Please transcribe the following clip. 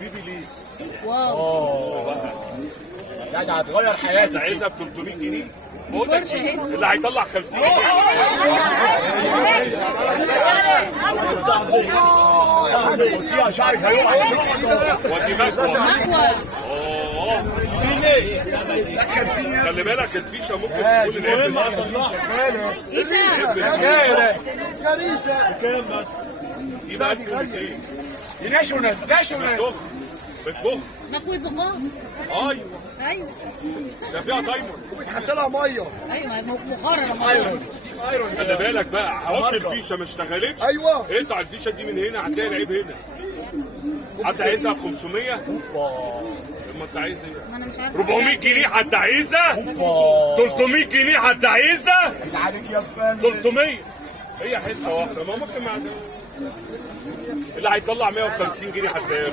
بيبي ليس. واو. يعني هتغير حياتك. عايزها ب 300 جنيه. بقول لك اللي هيطلع 50 وديها شعرك هيقع. ودي مكوى. خلي بالك الفيشه ممكن تكون شغاله. بكام بس؟ يبقى 1200. دي ناشونال بتبخ مكوى بخار. ايوه ايوه ده فيها تايمر. بتحط لها ميه. ايوه بخار. ايرون ستيم ايرون. خلي بالك بقى حط الفيشه ما اشتغلتش. ايوه. اقطع الفيشه دي من هنا هتلاقي العيب هنا. حد عايزها ب 500؟ ما انت عايز ايه؟ ما انا مش عارفه 400 جنيه حد عايزها؟ 300 جنيه حد عايزها؟ عليك يا فندم. 300 هي حته واحده ما ممكن مع ده اللي هيطلع 150 جنيه هتلاقيه